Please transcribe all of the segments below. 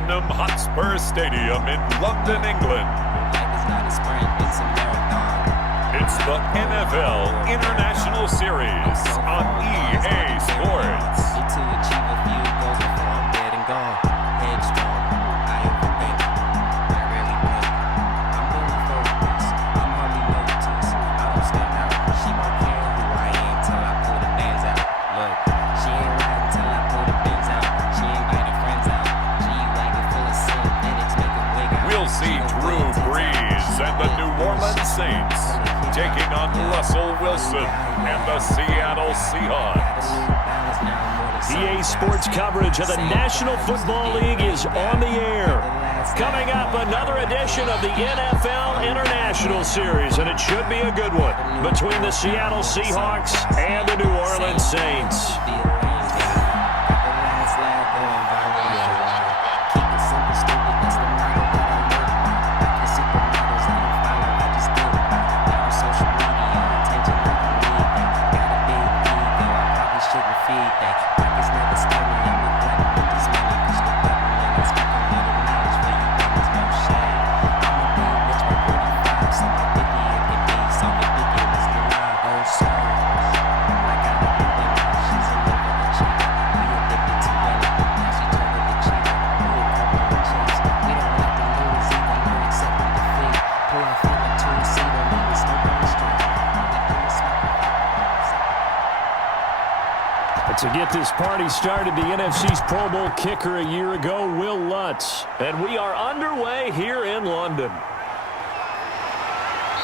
Tottenham Hotspur Stadium in London, England. Life is not a sprint, it's a marathon. It's the NFL International Series on EA Sports. To achieve a few goals before I'm dead and gone. Headstrong, I overthink, I rarely blink. I'm really focused, I'm hardly noticed. I don't stand out, she won't care who I am till I pull the bands out. Look, she ain't riding till I pull the bins out. She ain't inviting friends out. G-Wagon full of synthetics, make a wig out. We'll see Drew Brees and the New Orleans Saints taking on Russel Wilson and the Seattle Seahawks. EA Sports coverage of the National Football League is on the air. Coming up, another edition of the NFL International Series, and it should be a good one between the Seattle Seahawks and the New Orleans Saints. To get this party started, the NFC's Pro Bowl kicker a year ago, Will Lutz. And we are underway here in London.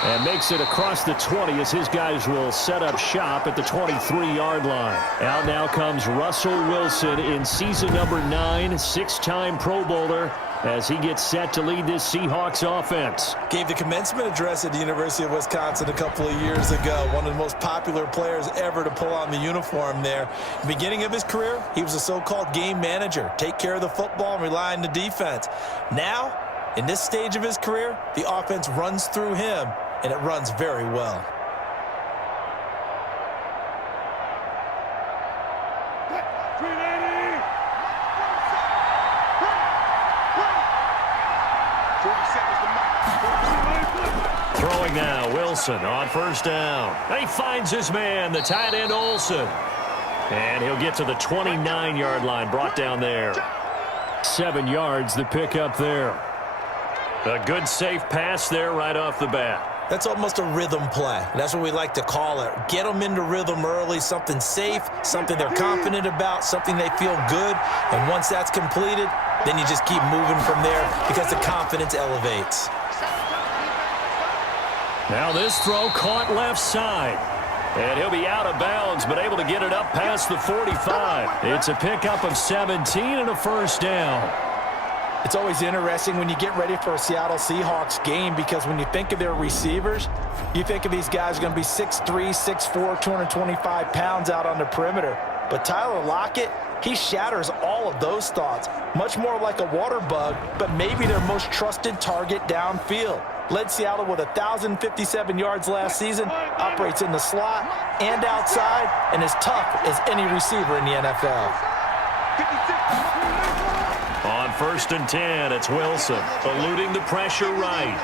And makes it across the 20 as his guys will set up shop at the 23-yard line. Out now comes Russel Wilson in season number 9, six-time Pro Bowler, as he gets set to lead this Seahawks offense. Gave the commencement address at the University of Wisconsin a couple of years ago. One of the most popular players ever to pull on the uniform there. Beginning of his career, he was a so-called game manager. Take care of the football and rely on the defense. Now, in this stage of his career, the offense runs through him, and it runs very well. Throwing now, Wilson on first down. He finds his man, the tight end Olsen. And he'll get to the 29-yard line, brought down there. 7 yards, the pickup there. A good safe pass there right off the bat. That's almost a rhythm play. That's what we like to call it. Get them into rhythm early, something safe, something they're confident about, something they feel good. And once that's completed, then you just keep moving from there because the confidence elevates. Now this throw caught left side. And he'll be out of bounds, but able to get it up past the 45. It's a pickup of 17 and a first down. It's always interesting when you get ready for a Seattle Seahawks game because when you think of their receivers, you think of these guys going to be 6'3", 6'4", 225 pounds out on the perimeter. But Tyler Lockett, he shatters all of those thoughts. Much more like a water bug, but maybe their most trusted target downfield. Led Seattle with 1,057 yards last season, operates in the slot and outside, and is tough as any receiver in the NFL. On first and 10, it's Wilson, eluding the pressure right.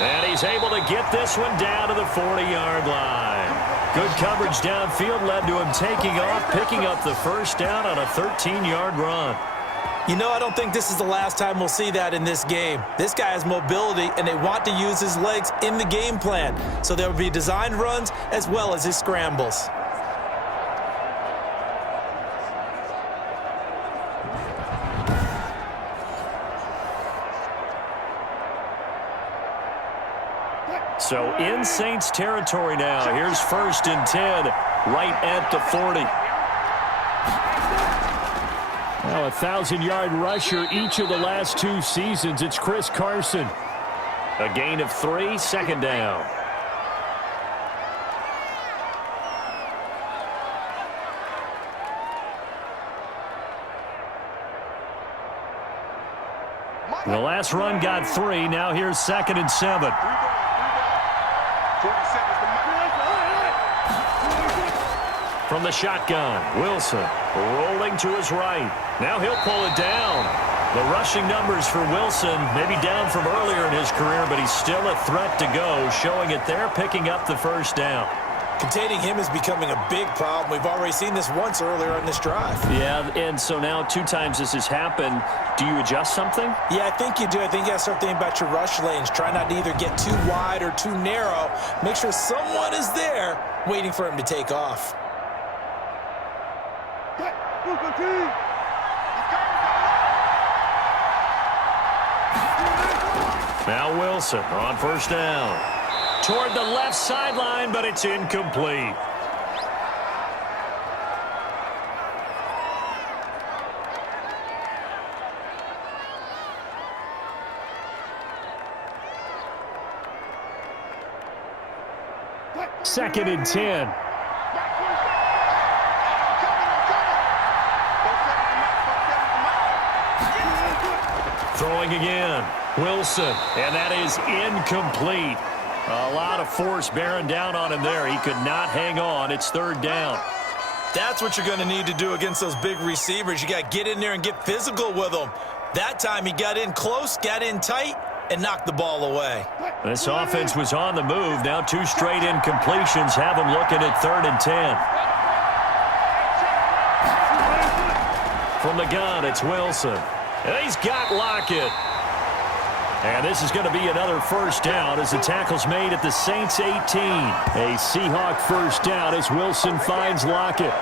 And he's able to get this one down to the 40-yard line. Good coverage downfield led to him taking off, picking up the first down on a 13-yard run. You know, I don't think this is the last time we'll see that in this game. This guy has mobility, and they want to use his legs in the game plan. So there will be designed runs as well as his scrambles. So in Saints territory now. Here's first and 10, right at the 40. Now a 1,000-yard rusher each of the last 2 seasons. It's Chris Carson. A gain of 3, second down. The last run got 3. Now here's second and 7. From the shotgun, Wilson rolling to his right. Now he'll pull it down. The rushing numbers for Wilson, maybe down from earlier in his career, but he's still a threat to go, showing it there, picking up the first down. Containing him is becoming a big problem. We've already seen this once earlier on this drive. Yeah, and so now 2 times this has happened. Do you adjust something? Yeah, I think you do. I think you got to start thinking about your rush lanes. Try not to either get too wide or too narrow. Make sure someone is there waiting for him to take off. Now Wilson on first down. Toward the left sideline, but it's incomplete. Second and 10. Throwing again. Wilson, and that is incomplete. A lot of force bearing down on him there. He could not hang on. It's third down. That's what you're going to need to do against those big receivers. You got to get in there and get physical with them. That time he got in close, got in tight, and knocked the ball away. This offense was on the move. Now 2 straight incompletions have him looking at 3rd and 10. From the gun, it's Wilson. And he's got Lockett. And this is going to be another first down as the tackle's made at the Saints 18. A Seahawk first down as Wilson finds Lockett.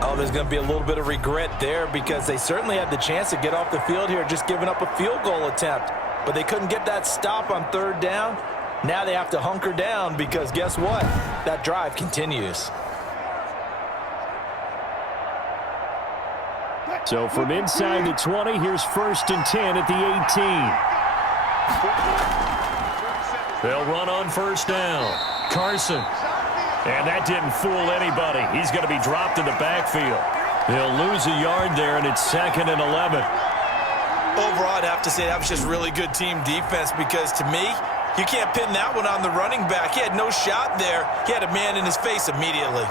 Oh, there's going to be a little bit of regret there because they certainly had the chance to get off the field here, just giving up a field goal attempt. But they couldn't get that stop on 3rd down. Now they have to hunker down because guess what? That drive continues. So from inside the 20, here's 1st and 10 at the 18. They'll run on first down. Carson. And that didn't fool anybody. He's going to be dropped in the backfield. They'll lose a yard there, and it's 2nd and 11. Overall, I'd have to say that was just really good team defense because to me, you can't pin that one on the running back. He had no shot there. He had a man in his face immediately.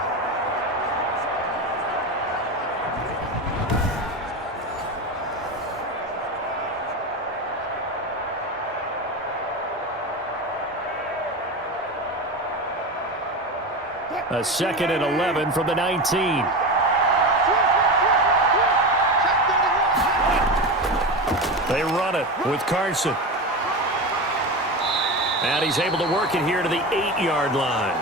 A 2nd and 11 from the 19. They run it with Carson. And he's able to work it here to the 8-yard line.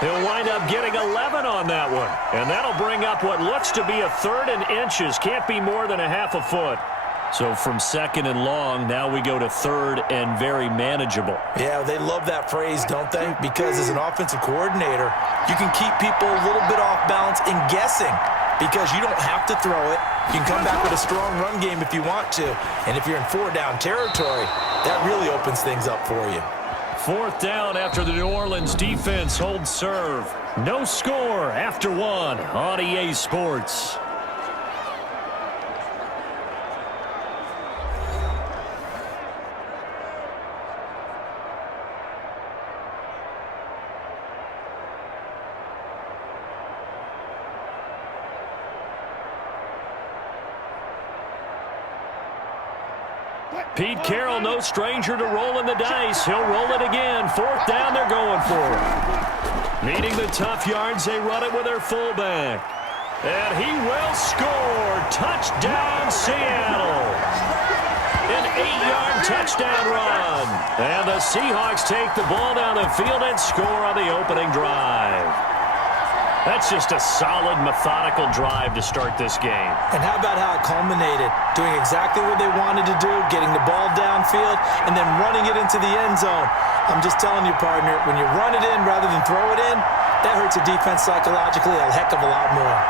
He'll wind up getting 11 on that one. And that'll bring up what looks to be a 3rd and inches. Can't be more than a half a foot. So from 2nd and long, now we go to 3rd and very manageable. Yeah, they love that phrase, don't they? Because as an offensive coordinator, you can keep people a little bit off balance and guessing because you don't have to throw it. You can come back with a strong run game if you want to. And if you're in 4-down territory, that really opens things up for you. 4th down after the New Orleans defense holds serve. No score after 1 on EA Sports. Pete Carroll, no stranger to rolling the dice. He'll roll it again. 4th down, they're going for it. Needing the tough yards, they run it with their fullback. And he will score. Touchdown, Seattle. An 8-yard touchdown run. And the Seahawks take the ball down the field and score on the opening drive. That's just a solid, methodical drive to start this game. And how about how it culminated? Doing exactly what they wanted to do, getting the ball downfield, and then running it into the end zone. I'm just telling you, partner, when you run it in rather than throw it in, that hurts a defense psychologically a heck of a lot more.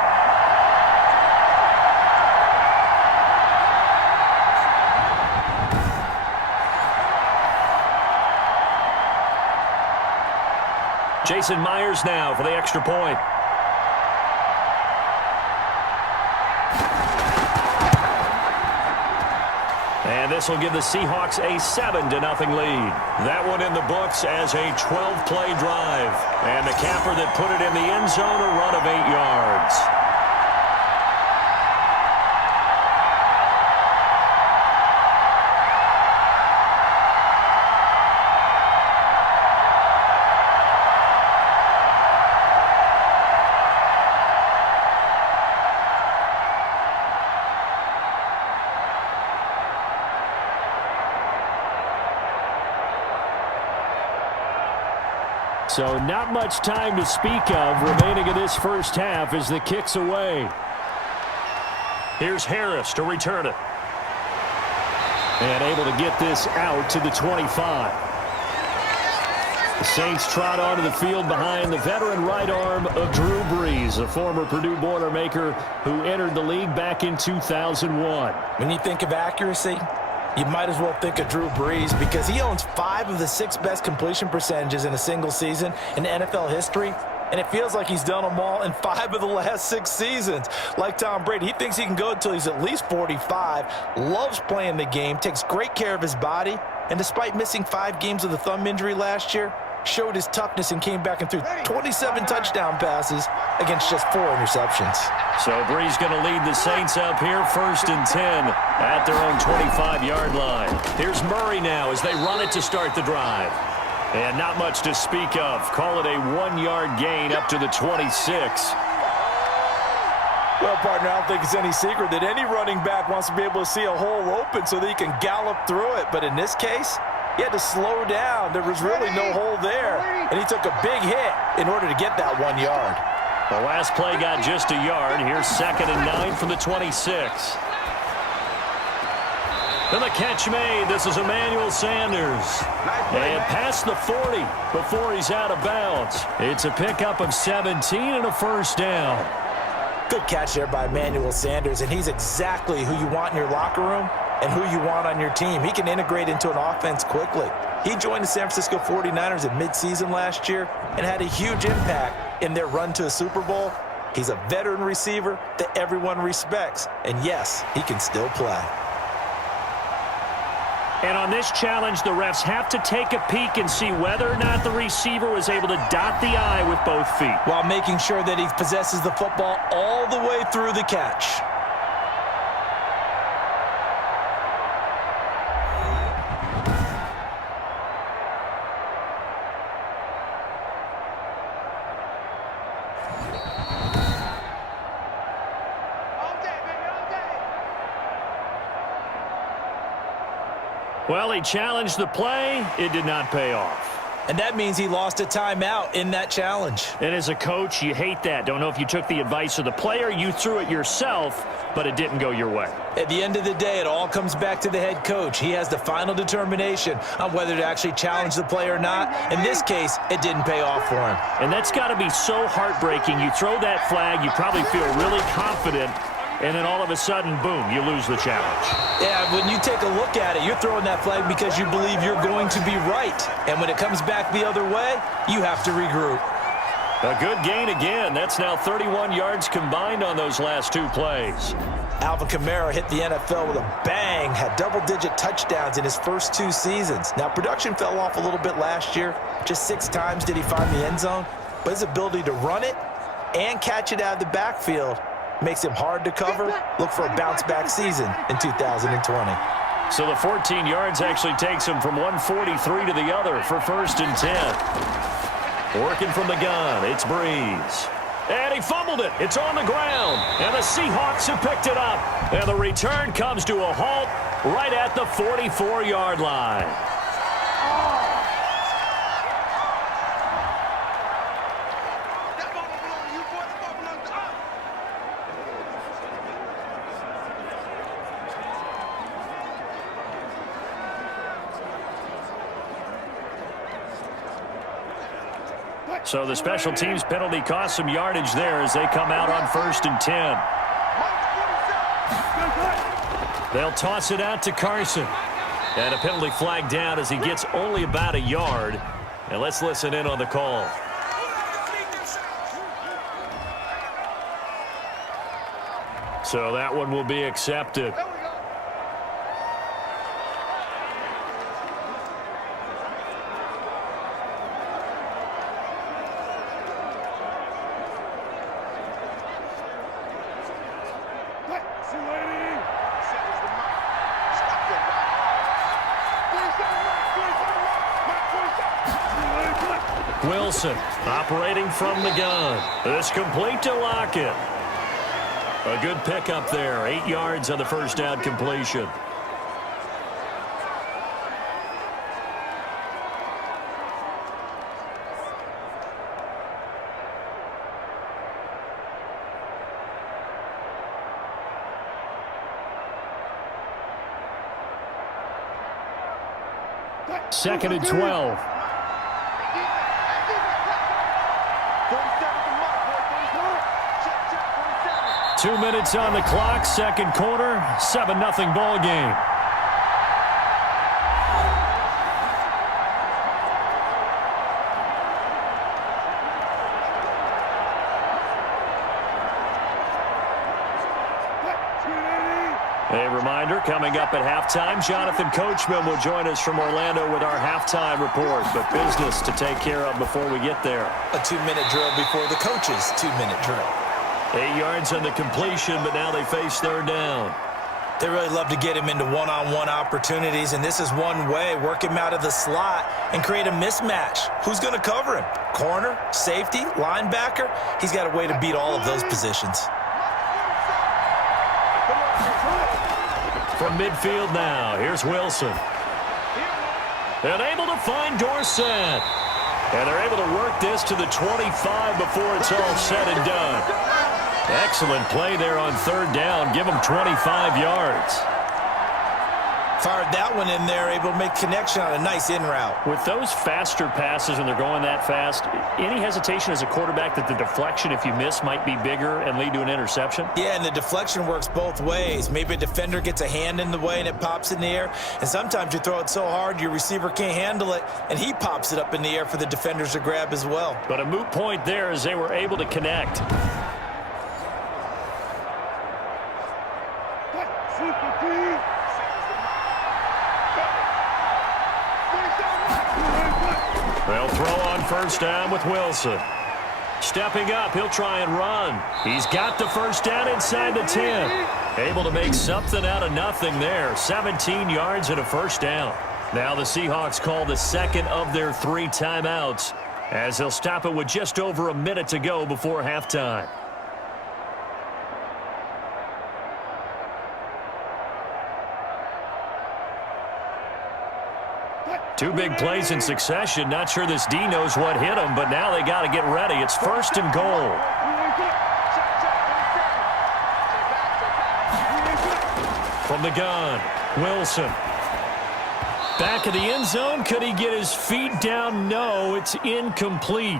Jason Myers now for the extra point. And this will give the Seahawks a 7-0 lead. That one in the books as a 12-play drive. And the capper that put it in the end zone, a run of 8 yards. So not much time to speak of remaining in this first half as the kick's away. Here's Harris to return it. And able to get this out to the 25. The Saints trot onto the field behind the veteran right arm of Drew Brees, a former Purdue Boilermaker who entered the league back in 2001. When you think of accuracy, you might as well think of Drew Brees because he owns 5 of the 6 best completion percentages in a single season in NFL history. And it feels like he's done them all in 5 of the last 6 seasons. Like Tom Brady, he thinks he can go until he's at least 45, loves playing the game, takes great care of his body, and despite missing 5 games with a thumb injury last year, showed his toughness and came back and threw 27 touchdown passes against just 4 interceptions. So Brees going to lead the Saints up here, 1st and 10 at their own 25-yard line. Here's Murray now as they run it to start the drive. And not much to speak of. Call it a 1-yard gain up to the 26. Well, partner, I don't think it's any secret that any running back wants to be able to see a hole open so that he can gallop through it. But in this case, he had to slow down. There was really no hole there. And he took a big hit in order to get that 1 yard. The last play got just a yard. Here's 2nd and 9 from the 26. And the catch made. This is Emmanuel Sanders. And past the 40 before he's out of bounds. It's a pickup of 17 and a first down. Good catch there by Emmanuel Sanders, and he's exactly who you want in your locker room and who you want on your team. He can integrate into an offense quickly. He joined the San Francisco 49ers at midseason last year and had a huge impact in their run to a Super Bowl. He's a veteran receiver that everyone respects, and yes, he can still play. And on this challenge, the refs have to take a peek and see whether or not the receiver was able to dot the I with both feet, while making sure that he possesses the football all the way through the catch. Well, he challenged the play. It did not pay off. And that means he lost a timeout in that challenge. And as a coach, you hate that. Don't know if you took the advice of the player, you threw it yourself, but it didn't go your way. At the end of the day, it all comes back to the head coach. He has the final determination on whether to actually challenge the play or not. In this case, it didn't pay off for him. And that's got to be so heartbreaking. You throw that flag, you probably feel really confident, and then all of a sudden, boom, you lose the challenge. Yeah, when you take a look at it, you're throwing that flag because you believe you're going to be right. And when it comes back the other way, you have to regroup. A good gain again. That's now 31 yards combined on those last 2 plays. Alvin Kamara hit the NFL with a bang, had double-digit touchdowns in his first 2 seasons. Now, production fell off a little bit last year. Just 6 times did he find the end zone. But his ability to run it and catch it out of the backfield makes him hard to cover. Look for a bounce-back season in 2020. So the 14 yards actually takes him from 143 to the other for 1st and 10. Working from the gun, it's Brees. And he fumbled it. It's on the ground. And the Seahawks have picked it up. And the return comes to a halt right at the 44-yard line. So the special teams penalty cost some yardage there as they come out on 1st and 10. They'll toss it out to Carson. And a penalty flag down as he gets only about a yard. And let's listen in on the call. So that one will be accepted. Wilson operating from the gun. It's complete to Lockett. A good pickup there. 8 yards on the first down completion. 2nd and 12. Two minutes on the clock, second quarter, 7-0 ball game. A reminder, coming up at halftime, Jonathan Coachman will join us from Orlando with our halftime report. But business to take care of before we get there. A 2-minute drill before the coach's 2-minute drill. 8 yards on the completion, but now they face third down. They really love to get him into one-on-one opportunities, and this is one way. Work him out of the slot and create a mismatch. Who's going to cover him? Corner, safety, linebacker? He's got a way to beat all of those positions. From midfield now, here's Wilson. And able to find Dorsett. And they're able to work this to the 25 before it's all said and done. Excellent play there on third down. Give them 25 yards. Fired that one in there, able to make connection on a nice in route. With those faster passes when they're going that fast, any hesitation as a quarterback that the deflection, if you miss, might be bigger and lead to an interception? Yeah, and the deflection works both ways. Maybe a defender gets a hand in the way and it pops in the air. And sometimes you throw it so hard your receiver can't handle it, and he pops it up in the air for the defenders to grab as well. But a moot point there as they were able to connect. They'll throw on first down with Wilson. Stepping up, he'll try and run. He's got the first down inside the 10. Able to make something out of nothing there. 17 yards and a first down. Now the Seahawks call the second of their 3 timeouts as they'll stop it with just over a minute to go before halftime. Two big plays in succession. Not sure this D knows what hit him, but now they got to get ready. It's first and goal. From the gun, Wilson. Back of the end zone. Could he get his feet down? No, it's incomplete.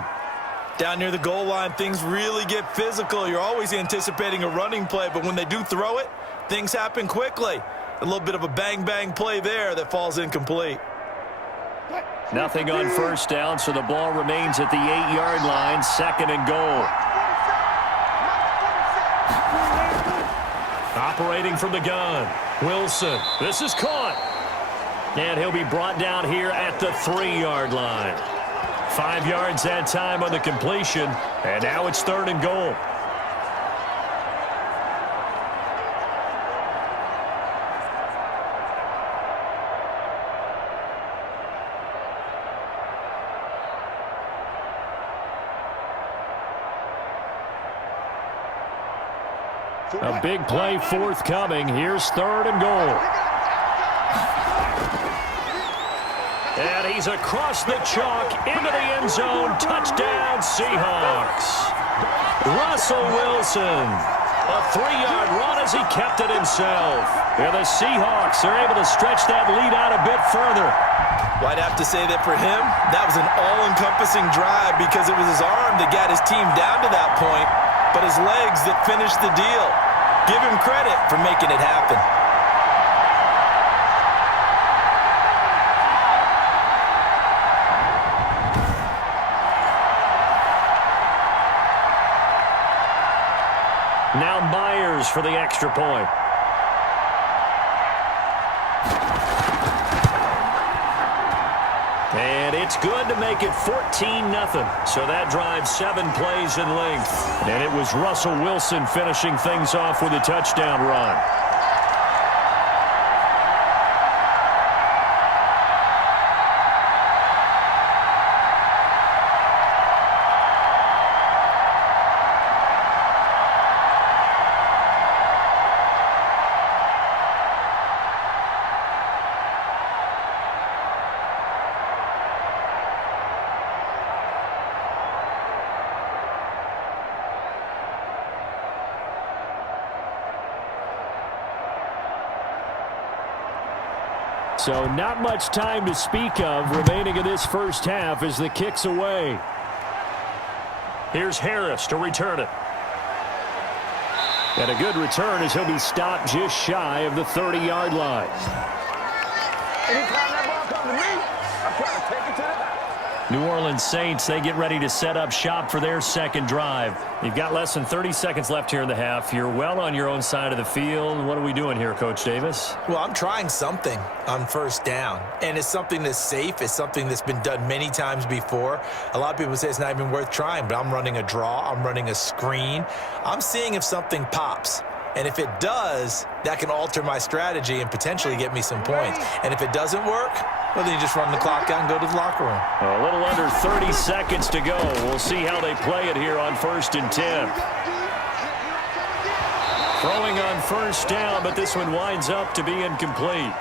Down near the goal line, things really get physical. You're always anticipating a running play, but when they do throw it, things happen quickly. A little bit of a bang-bang play there that falls incomplete. Nothing on first down, so the ball remains at the 8-yard line, second and goal. Operating from the gun, Wilson. This is caught. And he'll be brought down here at the 3-yard line. 5 yards that time on the completion, and now it's third and goal. A big play forthcoming. Here's third and goal. And he's across the chalk into the end zone. Touchdown, Seahawks. Russel Wilson. A 3-yard run as he kept it himself. And the Seahawks are able to stretch that lead out a bit further. Well, I'd have to say that for him, that was an all-encompassing drive because it was his arm that got his team down to that point, but his legs that finished the deal. Give him credit for making it happen. Now Myers for the extra point. And it's good to make it 14-0. So that drives 7 plays in length. And it was Russell Wilson finishing things off with a touchdown run. So not much time to speak of remaining in this first half as the kick's away. Here's Harris to return it. And a good return as he'll be stopped just shy of the 30-yard line. Anytime that ball comes to me, I'm trying to take it to the house. New Orleans Saints, they get ready to set up shop for their second drive. You've got less than 30 seconds left here in the half. You're well on your own side of the field. What are we doing here, Coach Davis? Well, I'm trying something on first down, and it's something that's safe. It's something that's been done many times before. A lot of people say it's not even worth trying, but I'm running a draw. I'm running a screen. I'm seeing if something pops. And if it does, that can alter my strategy and potentially get me some points. And if it doesn't work, well, then you just run the clock out and go to the locker room. A little under 30 seconds to go. We'll see how they play it here on 1st and 10. Throwing on first down, but this one winds up to be incomplete.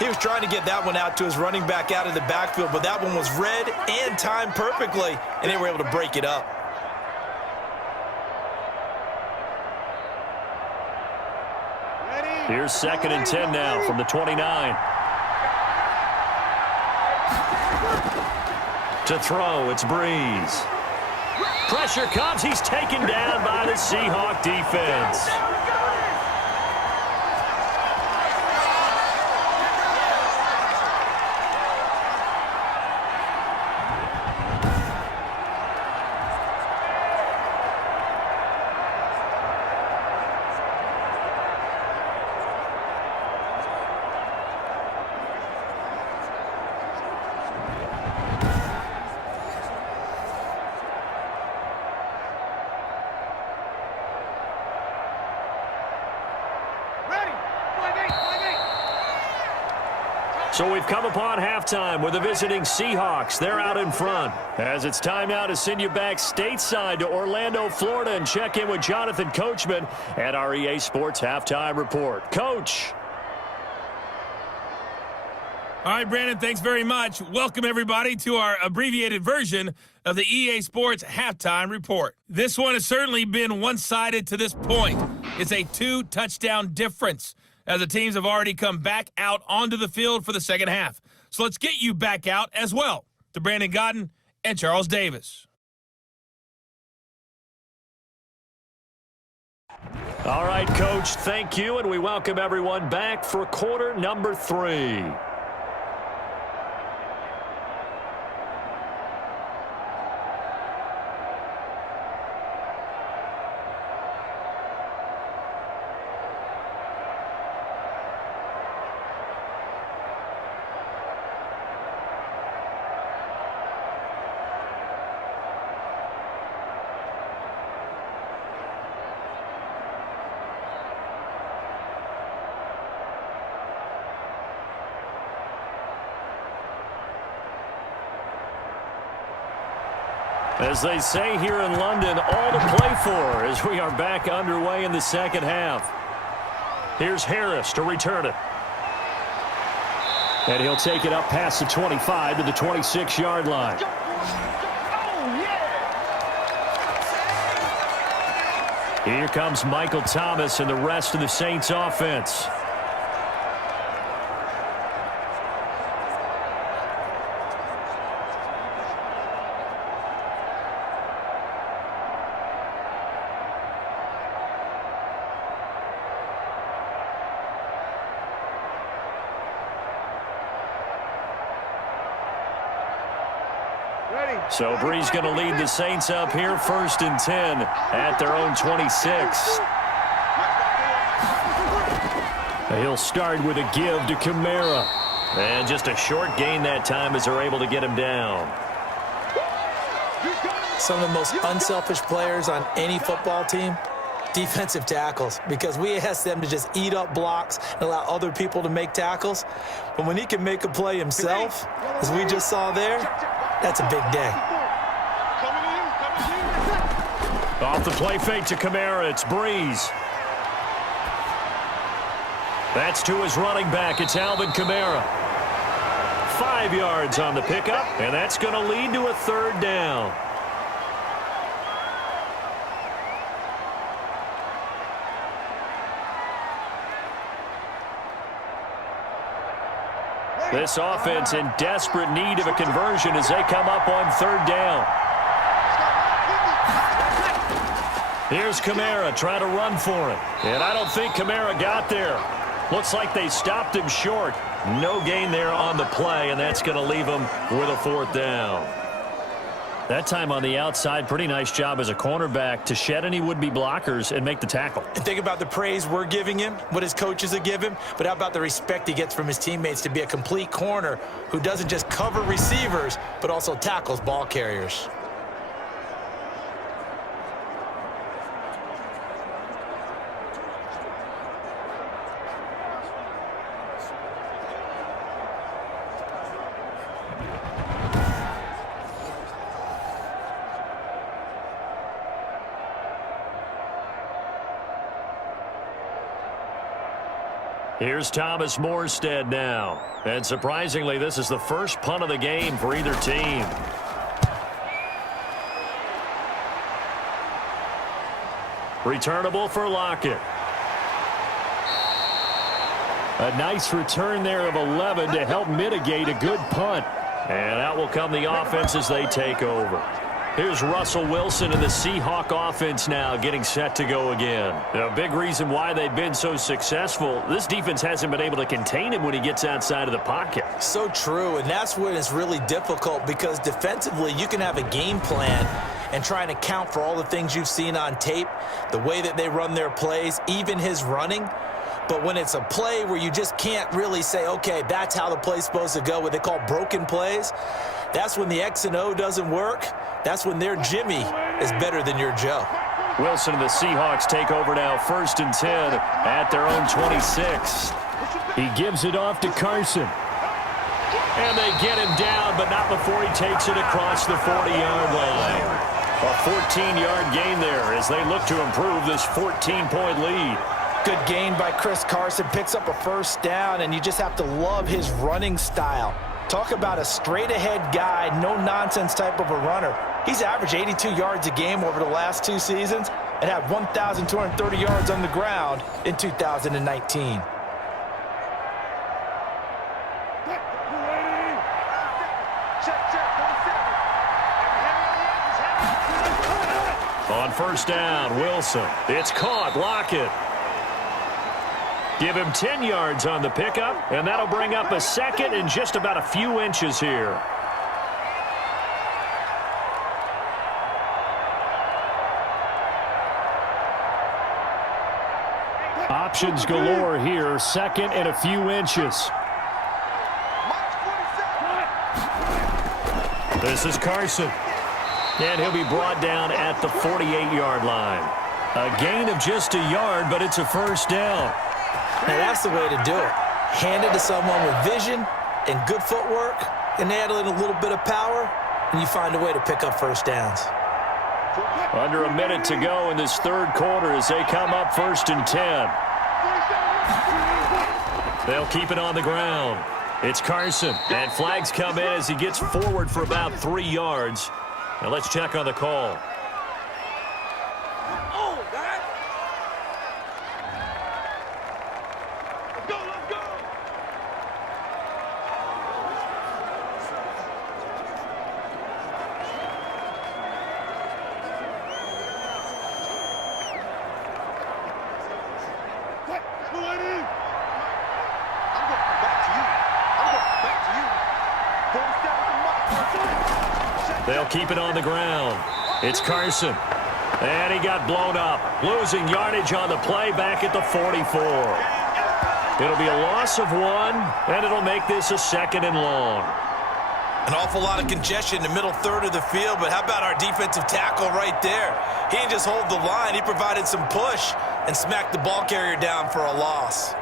He was trying to get that one out to his running back out of the backfield, but that one was read and timed perfectly, and they were able to break it up. Here's 2nd and 10 now from the 29. To throw, it's Breeze. Pressure comes. He's taken down by the Seahawks defense. So we've come upon halftime with the visiting Seahawks. They're out in front. As it's time now to send you back stateside to Orlando, Florida, and check in with Jonathan Coachman at our EA Sports Halftime Report. Coach. All right, Brandon, thanks very much. Welcome, everybody, to our abbreviated version of the EA Sports Halftime Report. This one has certainly been one-sided to this point. It's a 2-touchdown difference, as the teams have already come back out onto the field for the second half. So let's get you back out as well to Brandon Godden and Charles Davis. All right, Coach, thank you, and we welcome everyone back for quarter number 3. As they say here in London, all to play for as we are back underway in the second half. Here's Harris to return it. And he'll take it up past the 25 to the 26-yard line. Here comes Michael Thomas and the rest of the Saints offense. So Breeze going to lead the Saints up here, 1st and 10 at their own 26. He'll start with a give to Kamara. And just a short gain that time as they're able to get him down. Some of the most unselfish players on any football team, defensive tackles, because we ask them to just eat up blocks and allow other people to make tackles. But when he can make a play himself, as we just saw there, that's a big day. Off the play fake to Kamara, it's Breeze. That's to his running back. It's Alvin Kamara. 5 yards on the pickup, and that's going to lead to a 3rd down. This offense in desperate need of a conversion as they come up on third down. Here's Kamara trying to run for it. And I don't think Kamara got there. Looks like they stopped him short. No gain there on the play, and that's going to leave him with a fourth down. That time on the outside, pretty nice job as a cornerback to shed any would-be blockers and make the tackle. And think about the praise we're giving him, what his coaches are giving him, but how about the respect he gets from his teammates to be a complete corner who doesn't just cover receivers, but also tackles ball carriers. Here's Thomas Morstead now. And surprisingly, this is the first punt of the game for either team. Returnable for Lockett. A nice return there of 11 to help mitigate a good punt. And out will come the offense as they take over. Here's Russell Wilson and the Seahawk offense now getting set to go again. A big reason why they've been so successful, this defense hasn't been able to contain him when he gets outside of the pocket. So true, and that's when it's really difficult because defensively you can have a game plan and trying to account for all the things you've seen on tape, the way that they run their plays, even his running. But when it's a play where you just can't really say, okay, that's how the play's supposed to go, what they call broken plays, that's when the X and O doesn't work. That's when their Jimmy is better than your Joe. Wilson and the Seahawks take over now, 1st and 10 at their own 26. He gives it off to Carson. And they get him down, but not before he takes it across the 40-yard line. A 14-yard gain there as they look to improve this 14-point lead. Good gain by Chris Carson, picks up a first down, and you just have to love his running style. Talk about a straight-ahead guy, no-nonsense type of a runner. He's averaged 82 yards a game over the last 2 seasons and had 1,230 yards on the ground in 2019. On first down, Wilson. It's caught. Lockett. Give him 10 yards on the pickup, and that'll bring up a second and just about a few inches here. Options galore here, second and a few inches. This is Carson. And he'll be brought down at the 48-yard line. A gain of just a yard, but it's a first down. Now that's the way to do it. Hand it to someone with vision and good footwork, and add in a little bit of power, and you find a way to pick up first downs. Under a minute to go in this third quarter as they come up 1st and 10. They'll keep it on the ground. It's Carson, and flags come in as he gets forward for about 3 yards. Now let's check on the call. They'll keep it on the ground. It's Carson. And he got blown up. Losing yardage on the play back at the 44. It'll be a loss of 1, and it'll make this a 2nd and long. An awful lot of congestion in the middle third of the field, but how about our defensive tackle right there? He didn't just hold the line. He provided some push and smacked the ball carrier down for a loss.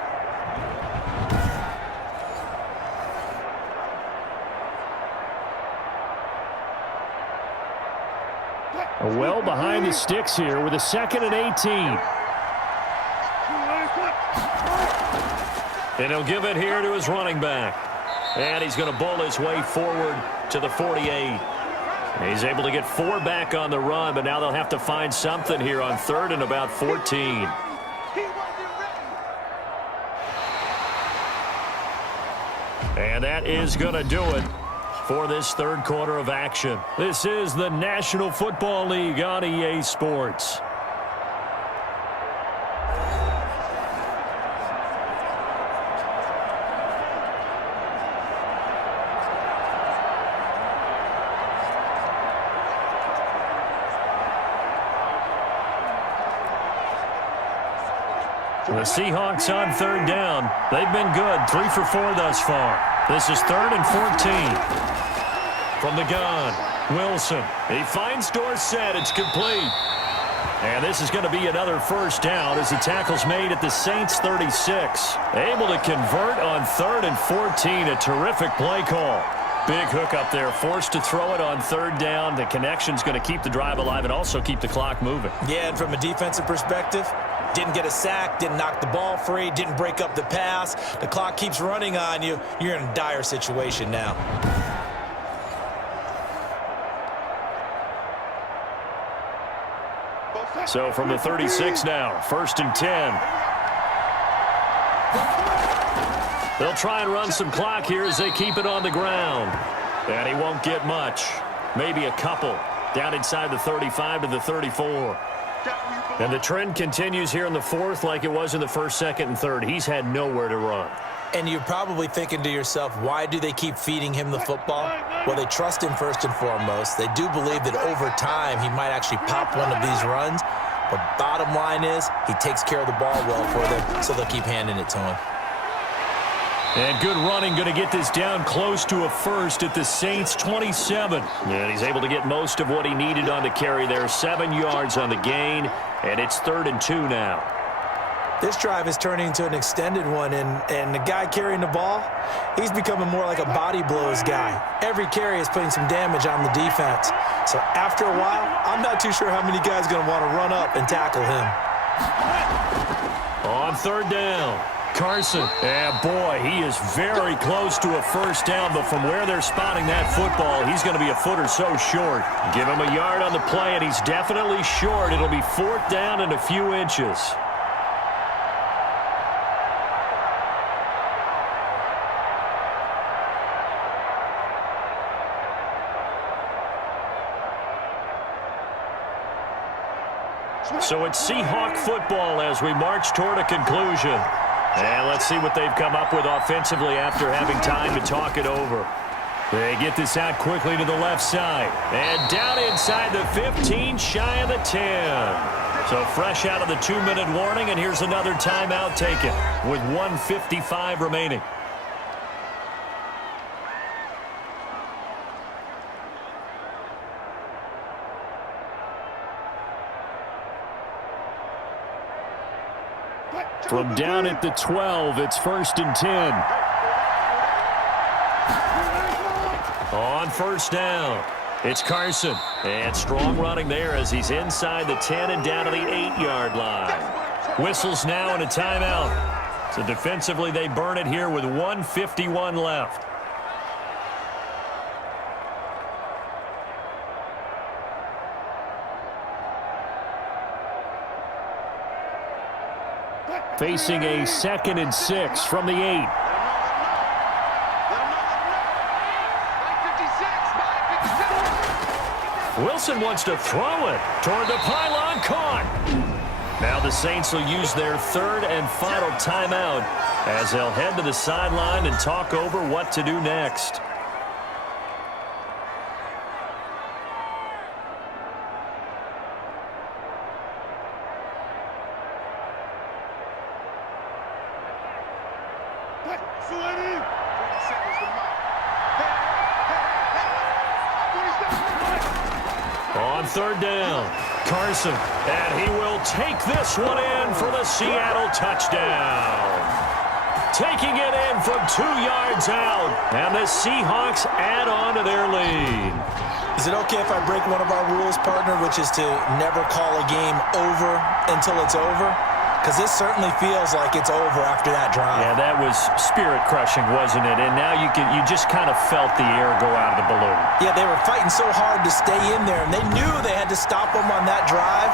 Well behind the sticks here with a 2nd and 18. And he'll give it here to his running back. And he's going to bowl his way forward to the 48. He's able to get 4 back on the run, but now they'll have to find something here on 3rd and about 14. And that is going to do it for this third quarter of action. This is the National Football League on EA Sports. The Seahawks on third down. They've been good, 3 for 4 thus far. This is 3rd and 14. From the gun, Wilson. He finds Dorsett. It's complete. And this is going to be another first down as the tackle's made at the Saints 36. Able to convert on 3rd and 14. A terrific play call. Big hook up there, forced to throw it on 3rd down. The connection's going to keep the drive alive and also keep the clock moving. Yeah, and from a defensive perspective, didn't get a sack, didn't knock the ball free, didn't break up the pass. The clock keeps running on you. You're in a dire situation now. So from the 36 now, 1st and 10. They'll try and run some clock here as they keep it on the ground. And he won't get much. Maybe a couple. Down inside the 35 to the 34. And the trend continues here in the 4th like it was in the 1st, 2nd, and 3rd. He's had nowhere to run. And you're probably thinking to yourself, why do they keep feeding him the football? Well, they trust him first and foremost. They do believe that over time he might actually pop one of these runs. But bottom line is he takes care of the ball well for them, so they'll keep handing it to him. And good running, going to get this down close to a first at the Saints 27. And he's able to get most of what he needed on the carry there. 7 yards on the gain, and it's 3rd and 2 now. This drive is turning into an extended one, and the guy carrying the ball, he's becoming more like a body blows guy. Every carry is putting some damage on the defense. So after a while, I'm not too sure how many guys are going to want to run up and tackle him. On 3rd down. Carson, and boy, he is very close to a first down, but from where they're spotting that football, he's going to be a foot or so short. Give him a yard on the play, and he's definitely short. It'll be 4th down and a few inches. So it's Seahawk football as we march toward a conclusion. And let's see what they've come up with offensively after having time to talk it over. They get this out quickly to the left side. And down inside the 15, shy of the 10. So fresh out of the 2-minute warning, and here's another timeout taken with 1:55 remaining. From down at the 12, it's 1st and 10. On 1st down, it's Carson. And strong running there as he's inside the 10 and down to the 8-yard line. Whistles now and a timeout. So defensively, they burn it here with 1:51 left. Facing a 2nd and 6 from the 8. Wilson wants to throw it toward the pylon, caught. Now the Saints will use their 3rd and final timeout as they'll head to the sideline and talk over what to do next. On 3rd down, Carson, and he will take this one in for the Seattle touchdown. Taking it in from 2 yards out, and the Seahawks add on to their lead. Is it okay if I break one of our rules, partner, which is to never call a game over until it's over? Because this certainly feels like it's over after that drive. Yeah, that was spirit-crushing, wasn't it? And now you just kind of felt the air go out of the balloon. Yeah, they were fighting so hard to stay in there, and they knew they had to stop them on that drive.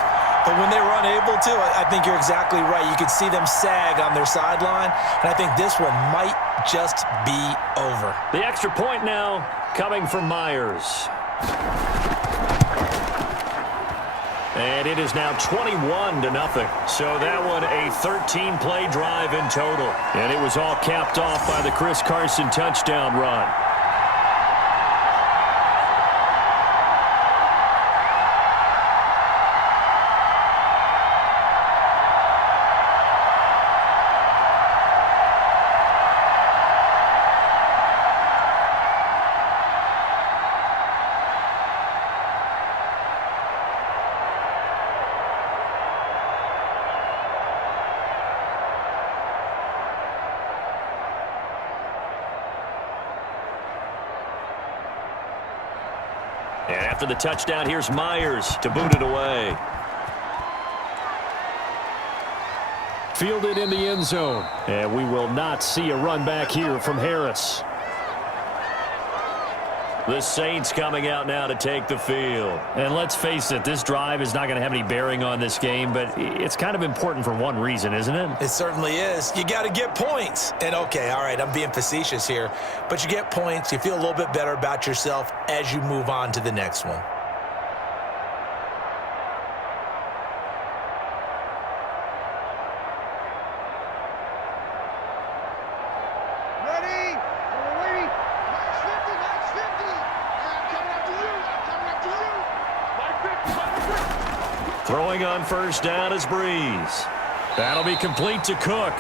But when they were unable to, I think you're exactly right. You could see them sag on their sideline, and I think this one might just be over. The extra point now coming from Myers. And it is now 21-0. So that one a 13-play drive in total. And it was all capped off by the Chris Carson touchdown run. And after the touchdown, here's Myers to boot it away. Fielded in the end zone. And we will not see a run back here from Harris. The Saints coming out now to take the field. And let's face it, this drive is not going to have any bearing on this game, but it's kind of important for one reason, isn't it? It certainly is. You got to get points. And okay, all right, I'm being facetious here, but you get points, you feel a little bit better about yourself as you move on to the next one. Throwing on first down is Breeze. That'll be complete to Cook.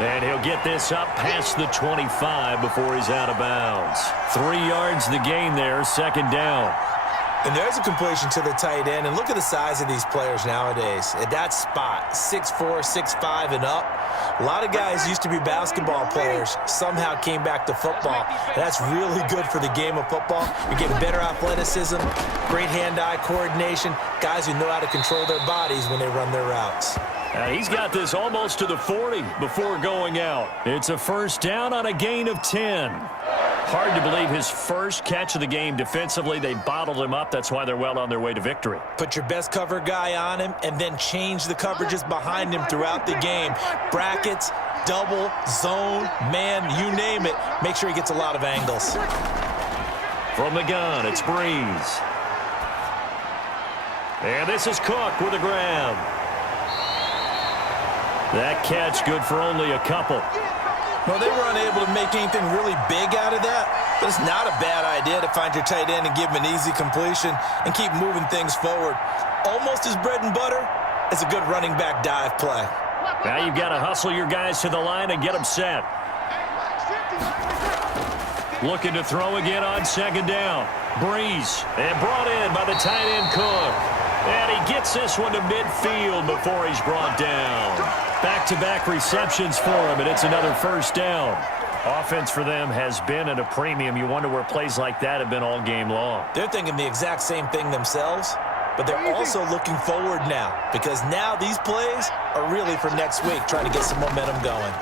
And he'll get this up past the 25 before he's out of bounds. 3 yards the gain there, second down. And there's a completion to the tight end. And look at the size of these players nowadays. At that spot, 6'4", 6'5", and up. A lot of guys used to be basketball players, somehow came back to football. And that's really good for the game of football. You're getting better athleticism, great hand-eye coordination, guys who know how to control their bodies when they run their routes. He's got this almost to the 40 before going out. It's a first down on a gain of 10. Hard to believe his first catch of the game defensively. They bottled him up. That's why they're well on their way to victory. Put your best cover guy on him and then change the coverages behind him throughout the game. Brackets, double, zone, man, you name it. Make sure he gets a lot of angles. From the gun, it's Breeze. And this is Cook with a grab. That catch good for only a couple. Well, they were unable to make anything really big out of that, but it's not a bad idea to find your tight end and give him an easy completion and keep moving things forward. Almost as bread and butter as a good running back dive play. Now you've got to hustle your guys to the line and get them set. Looking to throw again on second down. Breeze, and brought in by the tight end Cook. And he gets this one to midfield before he's brought down. Back-to-back receptions for him, and it's another first down. Offense for them has been at a premium. You wonder where plays like that have been all game long. They're thinking the exact same thing themselves, but they're also looking forward now because now these plays are really for next week, trying to get some momentum going.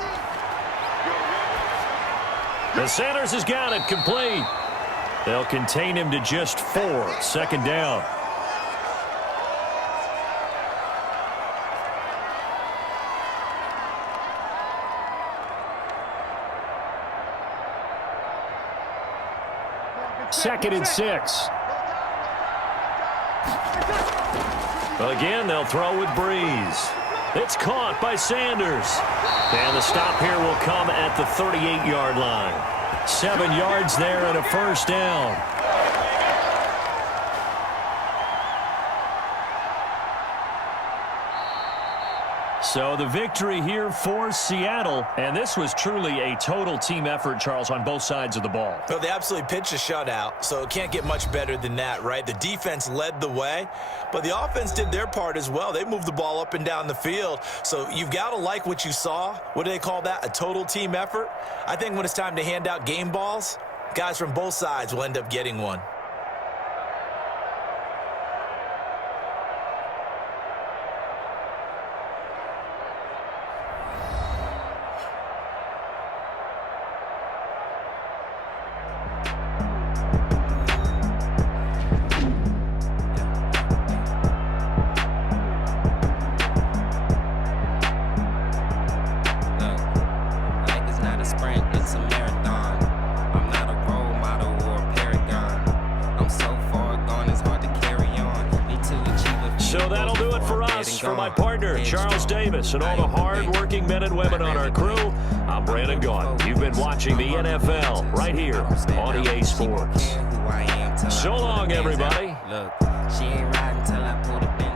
The Sanders has got it complete. They'll contain him to just 4. Second down. Second and 6. Again, they'll throw with Breeze. It's caught by Sanders. And the stop here will come at the 38-yard line. 7 yards there and a first down. So the victory here for Seattle, and this was truly a total team effort, Charles, on both sides of the ball. Well, they absolutely pitched a shutout, so it can't get much better than that, right? The defense led the way, but the offense did their part as well. They moved the ball up and down the field, so you've got to like what you saw. What do they call that? A total team effort? I think when it's time to hand out game balls, guys from both sides will end up getting one. us, for my partner, Charles Davis, and all the hard-working men and women on our crew, I'm Brandon Gaughan. You've been watching the NFL right here on EA Sports. So long, everybody. Look, she ain't riding till I put it in.